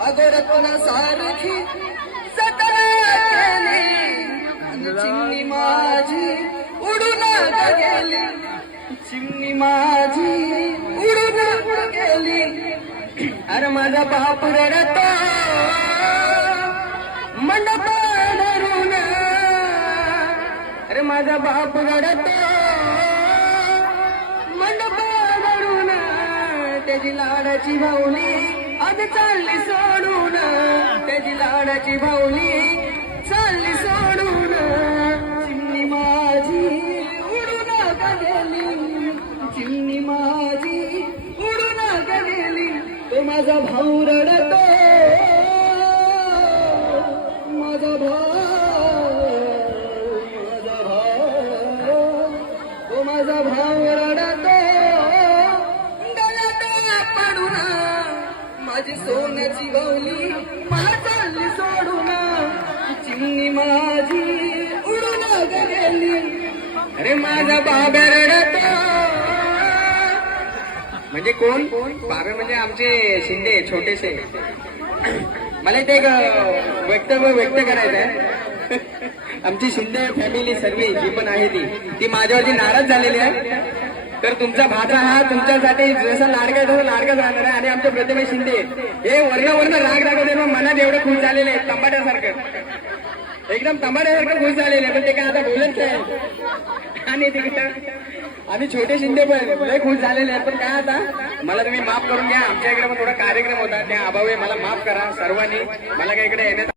अगोर पुन्हा सारखी सतरा केली आणि चिमणी माझी उडून गेली, चिमणी माझी उडून गेली. अरे माझा बाप रडतो मंडपावरून, अरे माझा बाप रडतो मंडपावरून. त्याची लाडाची भाऊली आज चालली सोडून, त्याची लाडाची भाऊली चालली सोडून. चिमणी माझी उडून गेली, चिमणी माझी उडून गेली. तो माझा भाऊ रडतो, माझा भाऊ, माझा भाऊ, तो माझा भाऊ रडतो गळ्यात पडून. माझी सोन्याची बाहुली मला चालली सोडून, चिमणी माझी उडून गेली. अरे माझा बाबा रडतो. म्हणजे कोण? बाबा म्हणजे आमचे शिंदे छोटेसे. मला ते एक वक्तव्य व्यक्त करायचं आहे. आमची शिंदे फॅमिली सर्व जी पण आहे ती माझ्यावरती नाराज झालेली आहे. तर तुमचा भाचा हा तुमच्यासाठी जसा लाडका आहे तसा लाडकाच राहणार आहे. आणि आमचे प्रतिभा शिंदे हे वर्ण राग दाखवते, मग मनात एवढं खुश झालेले आहे तंबाट्यासारखं, एकदम तंबाट्यासारखं खुश झालेले आहे. पण ते काय आता बोलत नाही. आणि आणि छोटे शिंदे पण लय खुश झालेले आहेत. पण काय आता मला तुम्ही माफ करून घ्या. आमच्या इकडे पण थोडा कार्यक्रम होता, त्या अभावी मला माफ करा सर्वांनी. मला काही इकडे येण्याचा